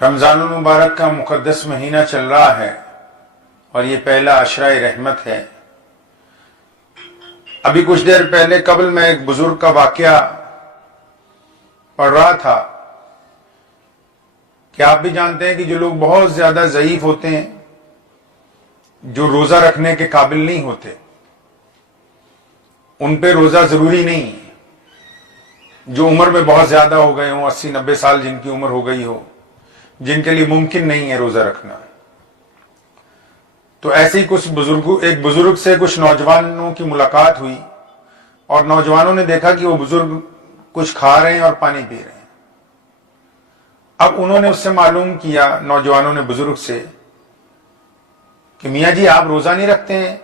رمضان المبارک کا مقدس مہینہ چل رہا ہے اور یہ پہلا عشرہ رحمت ہے۔ ابھی کچھ دیر پہلے قبل میں ایک بزرگ کا واقعہ پڑھ رہا تھا کہ آپ بھی جانتے ہیں کہ جو لوگ بہت زیادہ ضعیف ہوتے ہیں، جو روزہ رکھنے کے قابل نہیں ہوتے، ان پہ روزہ ضروری نہیں ہے۔ جو عمر میں بہت زیادہ ہو گئے ہوں، 80-90 سال جن کی عمر ہو گئی ہو، جن کے لیے ممکن نہیں ہے روزہ رکھنا، تو ایسے ہی ایک بزرگ سے کچھ نوجوانوں کی ملاقات ہوئی اور نوجوانوں نے دیکھا کہ وہ بزرگ کچھ کھا رہے ہیں اور پانی پی رہے ہیں۔ اب انہوں نے اس سے معلوم کیا، نوجوانوں نے بزرگ سے، کہ میاں جی آپ روزہ نہیں رکھتے ہیں؟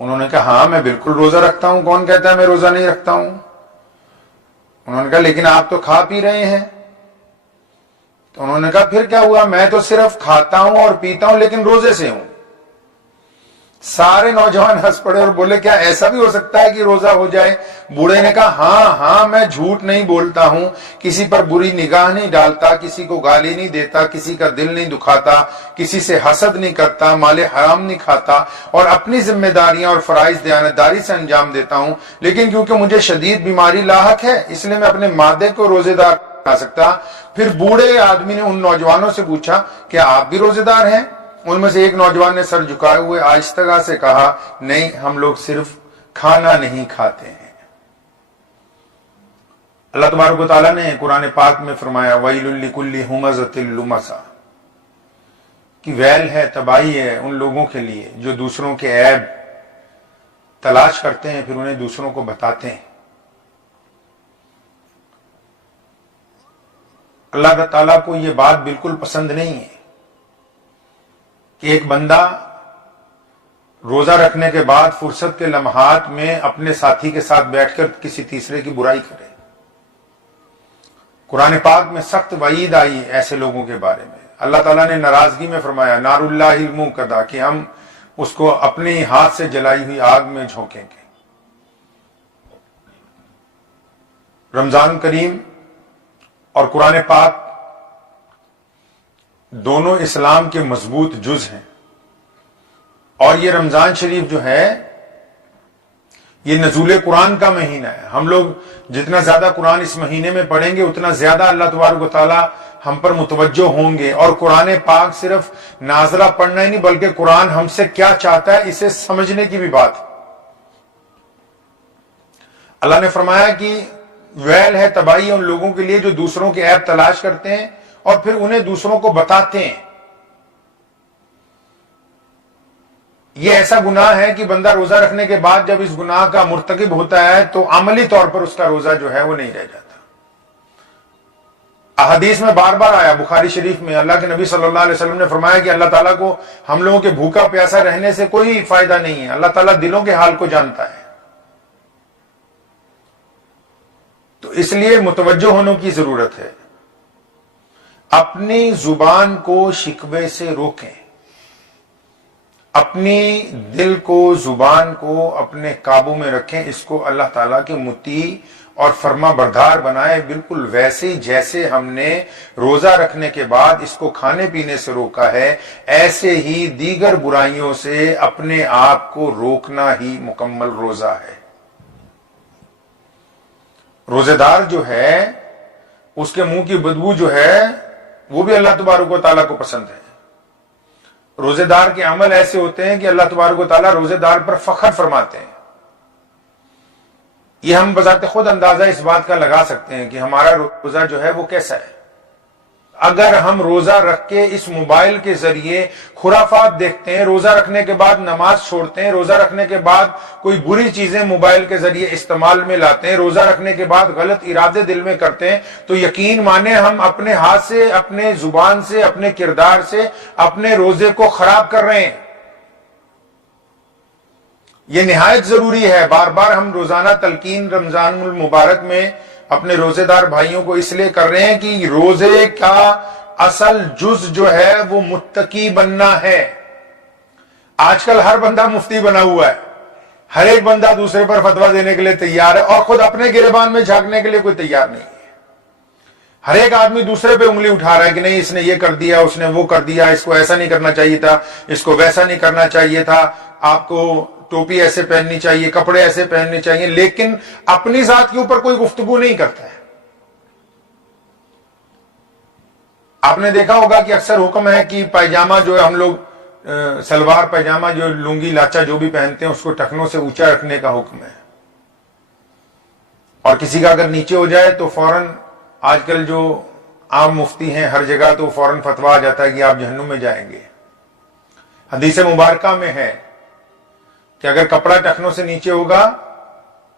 انہوں نے کہا ہاں میں بالکل روزہ رکھتا ہوں، کون کہتا ہے میں روزہ نہیں رکھتا ہوں؟ انہوں نے کہا لیکن آپ تو کھا پی رہے ہیں۔ تو انہوں نے کہا پھر کیا ہوا، میں تو صرف کھاتا ہوں اور پیتا ہوں لیکن روزے سے ہوں۔ سارے نوجوان ہنس پڑے اور بولے کیا ایسا بھی ہو سکتا ہے کہ روزہ ہو جائے؟ بوڑھے نے کہا ہاں میں جھوٹ نہیں بولتا ہوں، کسی پر بری نگاہ نہیں ڈالتا، کسی کو گالی نہیں دیتا، کسی کا دل نہیں دکھاتا، کسی سے حسد نہیں کرتا، مال حرام نہیں کھاتا، اور اپنی ذمہ داریاں اور فرائض دیانتداری سے انجام دیتا ہوں، لیکن کیونکہ مجھے شدید بیماری لاحق ہے اس لیے میں اپنے معدے کو روزے دار بنا سکتا۔ پھر بوڑھے آدمی نے ان نوجوانوں سے پوچھا کیا آپ بھی روزے دار ہیں؟ ان میں سے ایک نوجوان نے سر جھکائے ہوئے آہستگی سے کہا نہیں، ہم لوگ صرف کھانا نہیں کھاتے ہیں۔ اللہ تبارک و تعالیٰ نے قرآن پاک میں فرمایا وَيْلٌ لِكُلِّ هُمَزَةٍ لُمَزَةٍ، کہ ویل ہے، تباہی ہے ان لوگوں کے لیے جو دوسروں کے عیب تلاش کرتے ہیں پھر انہیں دوسروں کو بتاتے ہیں۔ اللہ تعالیٰ کو یہ بات بالکل پسند نہیں ہے کہ ایک بندہ روزہ رکھنے کے بعد فرصت کے لمحات میں اپنے ساتھی کے ساتھ بیٹھ کر کسی تیسرے کی برائی کرے۔ قرآن پاک میں سخت وعید آئی ایسے لوگوں کے بارے میں۔ اللہ تعالیٰ نے ناراضگی میں فرمایا نار اللہ الموقدہ، کہ ہم اس کو اپنے ہاتھ سے جلائی ہوئی آگ میں جھونکیں گے۔ رمضان کریم اور قرآن پاک دونوں اسلام کے مضبوط جز ہیں، اور یہ رمضان شریف جو ہے یہ نزول قرآن کا مہینہ ہے۔ ہم لوگ جتنا زیادہ قرآن اس مہینے میں پڑھیں گے اتنا زیادہ اللہ تبارک و تعالی ہم پر متوجہ ہوں گے، اور قرآن پاک صرف نازلہ پڑھنا ہی نہیں بلکہ قرآن ہم سے کیا چاہتا ہے اسے سمجھنے کی بھی بات ہے۔ اللہ نے فرمایا کہ ویل ہے، تباہی ان لوگوں کے لیے جو دوسروں کے عیب تلاش کرتے ہیں اور پھر انہیں دوسروں کو بتاتے ہیں۔ یہ ایسا گناہ ہے کہ بندہ روزہ رکھنے کے بعد جب اس گناہ کا مرتکب ہوتا ہے تو عملی طور پر اس کا روزہ جو ہے وہ نہیں رہ جاتا۔ احادیث میں بار بار آیا، بخاری شریف میں اللہ کے نبی صلی اللہ علیہ وسلم نے فرمایا کہ اللہ تعالیٰ کو ہم لوگوں کے بھوکا پیاسا رہنے سے کوئی فائدہ نہیں ہے، اللہ تعالیٰ دلوں کے حال کو جانتا ہے۔ تو اس لیے متوجہ ہونے کی ضرورت ہے۔ اپنی زبان کو شکوے سے روکیں، اپنی دل کو، زبان کو اپنے قابو میں رکھیں، اس کو اللہ تعالیٰ کے مطیع اور فرما بردار بنائے، بالکل ویسے جیسے ہم نے روزہ رکھنے کے بعد اس کو کھانے پینے سے روکا ہے، ایسے ہی دیگر برائیوں سے اپنے آپ کو روکنا ہی مکمل روزہ ہے۔ روزہ دار جو ہے اس کے منہ کی بدبو جو ہے وہ بھی اللہ تبارک و تعالیٰ کو پسند ہے۔ روزے دار کے عمل ایسے ہوتے ہیں کہ اللہ تبارک و تعالیٰ روزے دار پر فخر فرماتے ہیں۔ یہ ہم بذات خود اندازہ اس بات کا لگا سکتے ہیں کہ ہمارا روزہ جو ہے وہ کیسا ہے۔ اگر ہم روزہ رکھ کے اس موبائل کے ذریعے خرافات دیکھتے ہیں، روزہ رکھنے کے بعد نماز چھوڑتے ہیں، روزہ رکھنے کے بعد کوئی بری چیزیں موبائل کے ذریعے استعمال میں لاتے ہیں، روزہ رکھنے کے بعد غلط ارادے دل میں کرتے ہیں، تو یقین مانیں ہم اپنے ہاتھ سے، اپنے زبان سے، اپنے کردار سے اپنے روزے کو خراب کر رہے ہیں۔ یہ نہایت ضروری ہے۔ بار بار ہم روزانہ تلقین رمضان المبارک میں اپنے روزے دار بھائیوں کو اس لیے کر رہے ہیں کہ روزے کا اصل جز جو ہے وہ متقی بننا ہے۔ آج کل ہر بندہ مفتی بنا ہوا ہے، ہر ایک بندہ دوسرے پر فتویٰ دینے کے لیے تیار ہے، اور خود اپنے گریبان میں جھانکنے کے لیے کوئی تیار نہیں ہے۔ ہر ایک آدمی دوسرے پہ انگلی اٹھا رہا ہے کہ نہیں اس نے یہ کر دیا، اس نے وہ کر دیا، اس کو ایسا نہیں کرنا چاہیے تھا، اس کو ویسا نہیں کرنا چاہیے تھا، آپ کو ٹوپی ایسے پہننی چاہیے، کپڑے ایسے پہننے چاہیے، لیکن اپنی ذات کے اوپر کوئی گفتگو نہیں کرتا ہے۔ آپ نے دیکھا ہوگا کہ اکثر حکم ہے کہ پائجامہ جو ہے ہم لوگ سلوار پائجامہ جو لنگی لاچا جو بھی پہنتے ہیں اس کو ٹخنوں سے اونچا رکھنے کا حکم ہے، اور کسی کا اگر نیچے ہو جائے تو فوراً آج کل جو عام مفتی ہیں ہر جگہ تو فوراً فتویٰ آ جاتا ہے کہ آپ جہنم میں جائیں گے۔ حدیث مبارکہ میں ہے کہ اگر کپڑا ٹخنوں سے نیچے ہوگا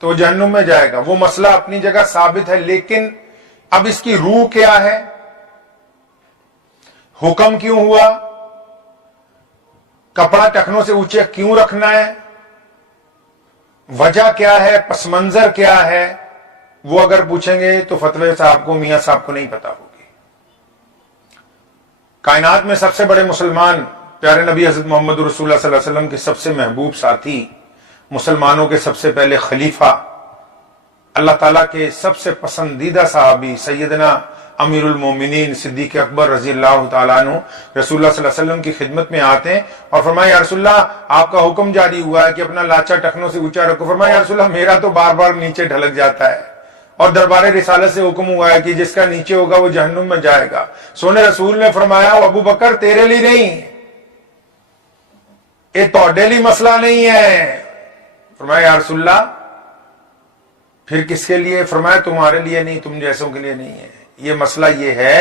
تو جہنم میں جائے گا۔ وہ مسئلہ اپنی جگہ ثابت ہے، لیکن اب اس کی روح کیا ہے، حکم کیوں ہوا، کپڑا ٹخنوں سے اونچے کیوں رکھنا ہے، وجہ کیا ہے، پس منظر کیا ہے، وہ اگر پوچھیں گے تو فتوی صاحب کو، میاں صاحب کو نہیں پتا ہوگی۔ کائنات میں سب سے بڑے مسلمان پیارے نبی حضرت محمد رسول اللہ صلی اللہ علیہ وسلم کے سب سے محبوب ساتھی، مسلمانوں کے سب سے پہلے خلیفہ، اللہ تعالیٰ کے سب سے پسندیدہ صحابی سیدنا امیر المومنین صدیق اکبر رضی اللہ تعالیٰ عنہ رسول اللہ صلی اللہ علیہ وسلم کی خدمت میں آتے ہیں اور فرمایا یا رسول اللہ آپ کا حکم جاری ہوا ہے کہ اپنا لاچا ٹخنوں سے اونچا رکھو۔ فرمایا یا رسول اللہ میرا تو بار بار نیچے ڈھلک جاتا ہے، اور دربار رسالت سے حکم ہوا ہے کہ جس کا نیچے ہوگا وہ جہنم میں جائے گا۔ سونے رسول نے فرمایا ابو بکر تیرے لیے نہیں، یہ توڑے لیے مسئلہ نہیں ہے۔ فرمایا یا رسول اللہ پھر کس کے لیے؟ فرمایا تمہارے لیے نہیں، تم جیسوں کے لیے نہیں ہے۔ یہ مسئلہ یہ ہے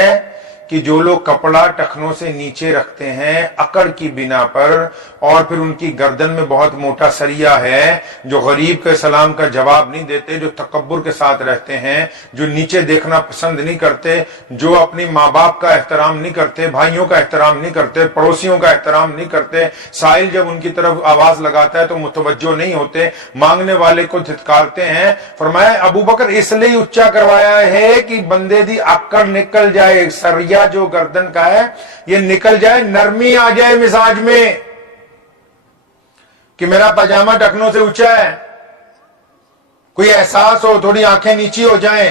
کہ جو لوگ کپڑا ٹخنوں سے نیچے رکھتے ہیں اکڑ کی بنا پر، اور پھر ان کی گردن میں بہت موٹا سریا ہے، جو غریب کے سلام کا جواب نہیں دیتے، جو تکبر کے ساتھ رہتے ہیں، جو نیچے دیکھنا پسند نہیں کرتے، جو اپنی ماں باپ کا احترام نہیں کرتے، بھائیوں کا احترام نہیں کرتے، پڑوسیوں کا احترام نہیں کرتے، سائل جب ان کی طرف آواز لگاتا ہے تو متوجہ نہیں ہوتے، مانگنے والے کو دھتکارتے ہیں۔ فرمایا ابو بکر اس لیے اونچا کروایا ہے کہ بندے دی اکڑ نکل جائے، سریا جو گردن کا ہے یہ نکل جائے، نرمی آ جائے مزاج میں کہ میرا پاجامہ ٹخنوں سے اونچا ہے، کوئی احساس ہو، تھوڑی آنکھیں نیچی ہو جائیں،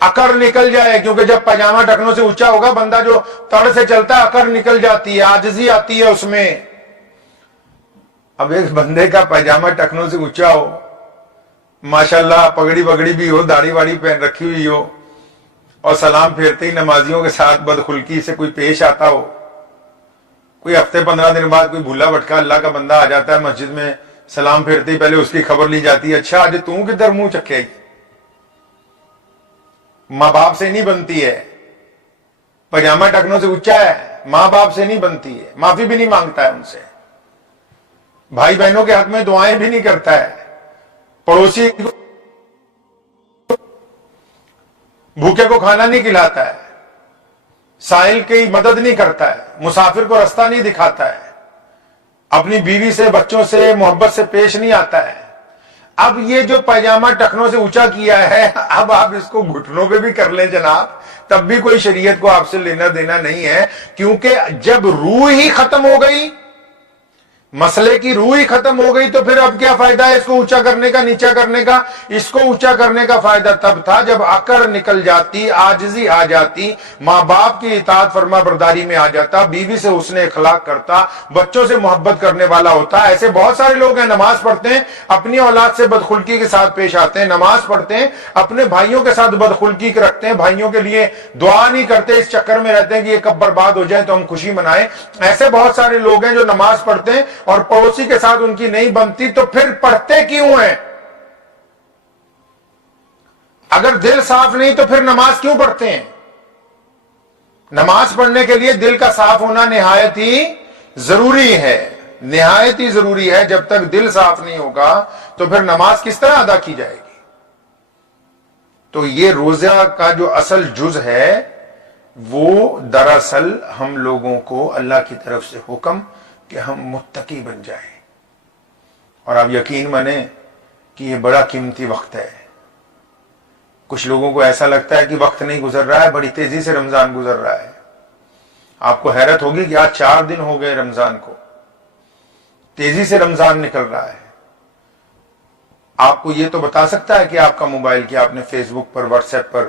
اکڑ نکل جائے، کیونکہ جب پاجامہ ٹخنوں سے اونچا ہوگا بندہ جو تڑ سے چلتا ہے اکڑ نکل جاتی ہے، عاجزی آتی ہے اس میں۔ اب ایک بندے کا پاجامہ ٹخنوں سے اونچا ہو، ماشاءاللہ پگڑی بگڑی بھی ہو، داڑھی واڑی پہن رکھی ہوئی ہو، اور سلام پھیرتے ہی نمازیوں کے ساتھ بدخلقی سے کوئی پیش آتا ہو، کوئی ہفتے 15 دن بعد کوئی بھولا بھٹکا اللہ کا بندہ آ جاتا ہے مسجد میں، سلام پھیرتے ہی پہلے اس کی خبر لی جاتی ہے، اچھا آج تم کدھر منہ چکے گی؟ ماں باپ سے نہیں بنتی ہے، پاجامہ ٹخنوں سے اونچا ہے، ماں باپ سے نہیں بنتی ہے، معافی بھی نہیں مانگتا ہے ان سے، بھائی بہنوں کے حق میں دعائیں بھی نہیں کرتا ہے، پڑوسی بھوکے کو کھانا نہیں کھلاتا ہے، سائل کی مدد نہیں کرتا ہے، مسافر کو راستہ نہیں دکھاتا ہے، اپنی بیوی سے بچوں سے محبت سے پیش نہیں آتا ہے۔ اب یہ جو پاجامہ ٹخنوں سے اونچا کیا ہے، اب آپ اس کو گھٹنوں پہ بھی کر لیں جناب، تب بھی کوئی شریعت کو آپ سے لینا دینا نہیں ہے، کیونکہ جب روح ہی ختم ہو گئی، مسئلے کی روح ہی ختم ہو گئی، تو پھر اب کیا فائدہ ہے اس کو اونچا کرنے کا، نیچا کرنے کا؟ اس کو اونچا کرنے کا فائدہ تب تھا جب اکڑ نکل جاتی، عاجزی آ جاتی، ماں باپ کی اطاعت فرما برداری میں آ جاتا، بیوی سے حسن اخلاق کرتا، بچوں سے محبت کرنے والا ہوتا۔ ایسے بہت سارے لوگ ہیں نماز پڑھتے ہیں اپنی اولاد سے بدخلقی کے ساتھ پیش آتے ہیں، نماز پڑھتے ہیں اپنے بھائیوں کے ساتھ بدخلقی رکھتے ہیں، بھائیوں کے لیے دعا نہیں کرتے، اس چکر میں رہتے ہیں کہ یہ کب برباد ہو جائے تو ہم خوشی منائیں۔ ایسے بہت سارے لوگ ہیں جو نماز پڑھتے ہیں اور پڑوسی کے ساتھ ان کی نہیں بنتی، تو پھر پڑھتے کیوں ہیں؟ اگر دل صاف نہیں تو پھر نماز کیوں پڑھتے ہیں؟ نماز پڑھنے کے لیے دل کا صاف ہونا نہایت ہی ضروری ہے، نہایت ہی ضروری ہے۔ جب تک دل صاف نہیں ہوگا تو پھر نماز کس طرح ادا کی جائے گی؟ تو یہ روزہ کا جو اصل جز ہے وہ دراصل ہم لوگوں کو اللہ کی طرف سے حکم کہ ہم متقی بن جائیں، اور آپ یقین مانیں کہ یہ بڑا قیمتی وقت ہے۔ کچھ لوگوں کو ایسا لگتا ہے کہ وقت نہیں گزر رہا ہے، بڑی تیزی سے رمضان گزر رہا ہے۔ آپ کو حیرت ہوگی کہ آج 4 دن ہو گئے رمضان کو، تیزی سے رمضان نکل رہا ہے۔ آپ کو یہ تو بتا سکتا ہے کہ آپ کا موبائل، کہ آپ نے فیس بک پر، واٹس ایپ پر